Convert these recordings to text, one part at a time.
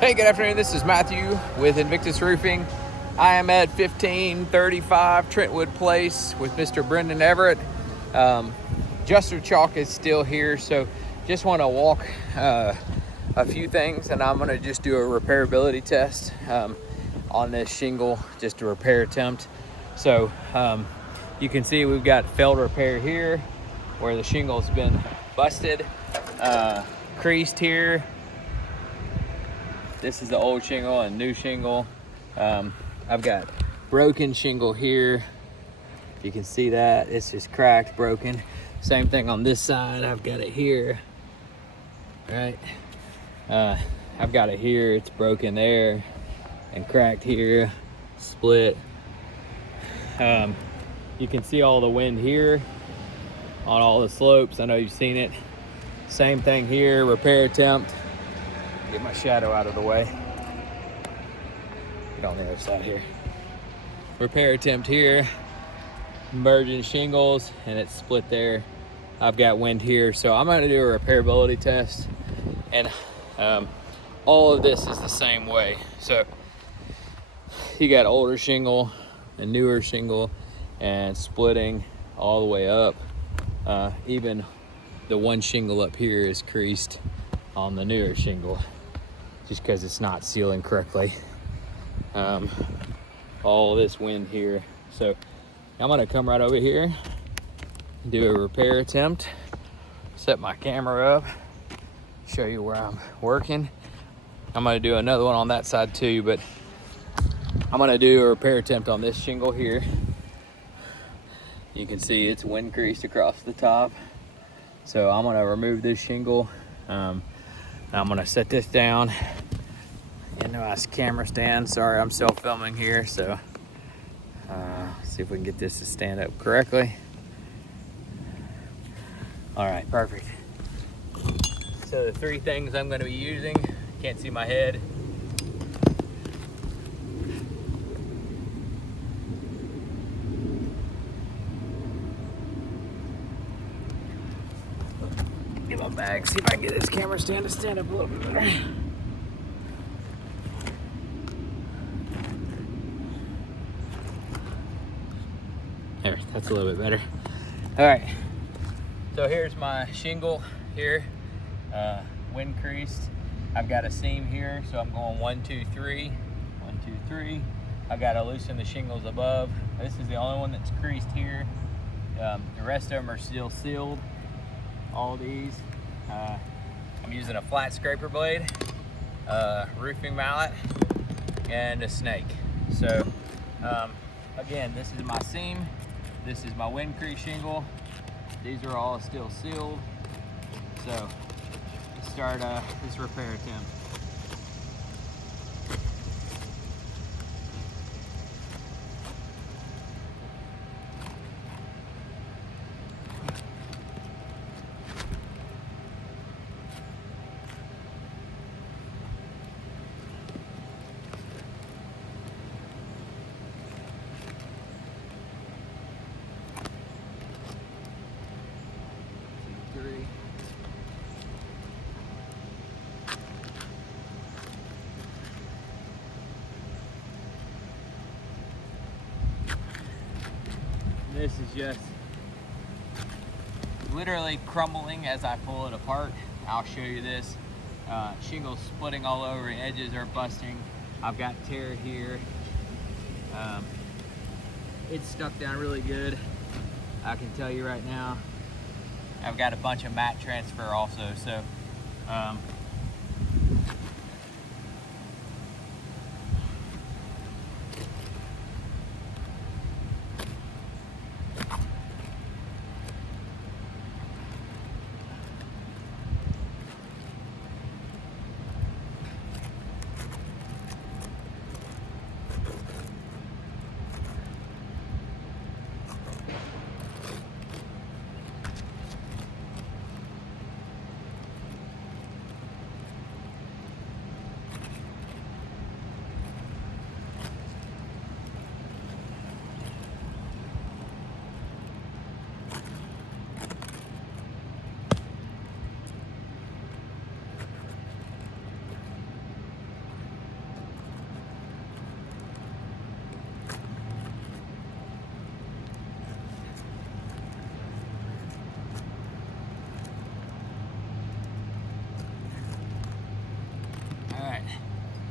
Hey, good afternoon. This is Matthew with Invictus Roofing. I am at 1535 Trentwood Place with Mr. Brendan Everett. Juster Chalk is still here, so just want to walk a few things, and I'm going to just do a repairability test on this shingle, just a repair attempt. So you can see we've got failed repair here where the shingle's been busted, creased here. This is the old shingle and new shingle. I've got broken shingle here. You can see that it's just cracked, broken. Same thing on this side. I've got it here, right? I've got it here. It's broken there and cracked here, split. You can see all the wind here on all the slopes. I know you've seen it. Same thing here, repair attempt. Get my shadow out of the way. Get on the other side here. Repair attempt here. Merging shingles, and it's split there. I've got wind here, so I'm going to do a repairability test, and all of this is the same way. So you got older shingle and newer shingle, and splitting all the way up. Even the one shingle up here is creased on the newer shingle, just because it's not sealing correctly. All this wind here. So I'm gonna come right over here, do a repair attempt, set my camera up, show you where I'm working. I'm gonna do another one on that side too, but I'm gonna do a repair attempt on this shingle here. You can see it's wind creased across the top. So I'm gonna remove this shingle. I'm gonna set this down in a nice camera stand. Sorry, I'm self-filming here, so see if we can get this to stand up correctly. All right, perfect. So the three things I'm gonna be using, can't see my head. Get my bag, see if I can get this camera stand to stand up a little bit better. There, that's a little bit better. All right, so here's my shingle here, wind creased. I've got a seam here, so I'm going 1, 2, 3, 1, 2, 3. I've got to loosen the shingles above. This is the only one that's creased here. The rest of them are still sealed. All these. I'm using a flat scraper blade, roofing mallet, and a snake. So again, this is my seam. This is my wind crease shingle. These are all still sealed. So let's start this repair attempt. This is just literally crumbling as I pull it apart. I'll show you this. Shingles splitting all over, edges are busting. I've got tear here. It's stuck down really good. I can tell you right now. I've got a bunch of mat transfer also, so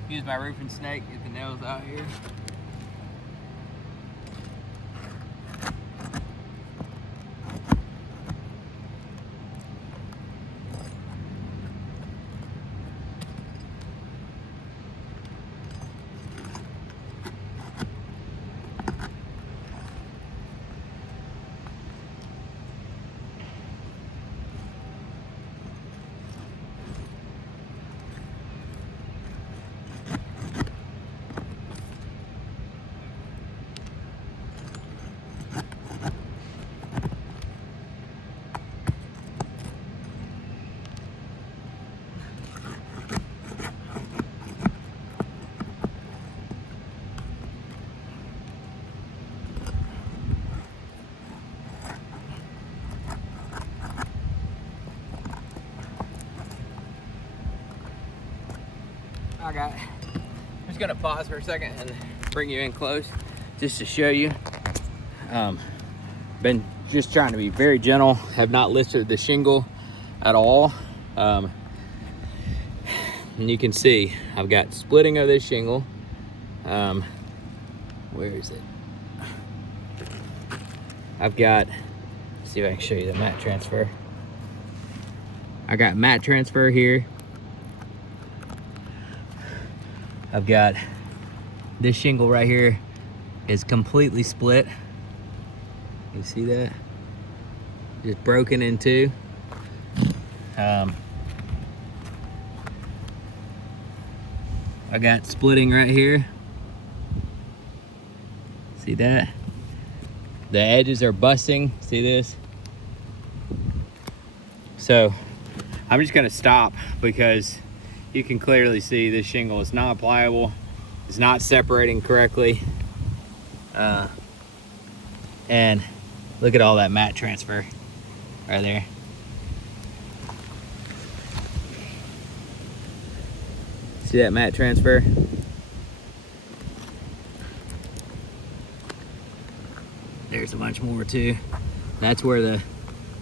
use my roofing snake, get the nails out here. I'm just gonna pause for a second and bring you in close just to show you. Been just trying to be very gentle, have not lifted the shingle at all. And you can see I've got splitting of this shingle. Where is it? I've got, let's see if I can show you the mat transfer. I got mat transfer here. I've got this shingle right here is completely split. You see that? Just broken in two. I got splitting right here. See that? The edges are busting. See this? So I'm just gonna stop because you can clearly see this shingle is not pliable. It's not separating correctly. And look at all that mat transfer right there. See that mat transfer? There's a bunch more too. That's where the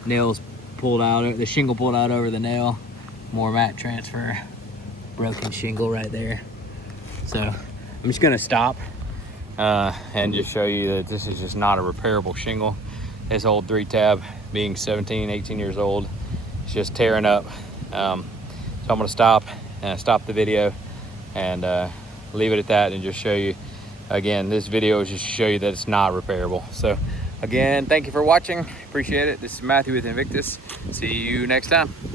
nails pulled out, the shingle pulled out over the nail. More mat transfer. Broken shingle right there. So I'm just gonna stop and just show you that this is just not a repairable shingle. This old 3-tab, being 17, 18 years old, it's just tearing up. So I'm gonna stop the video and leave it at that and just show you, again, this video is just to show you that it's not repairable. So again, thank you for watching, appreciate it. This is Matthew with Invictus. See you next time.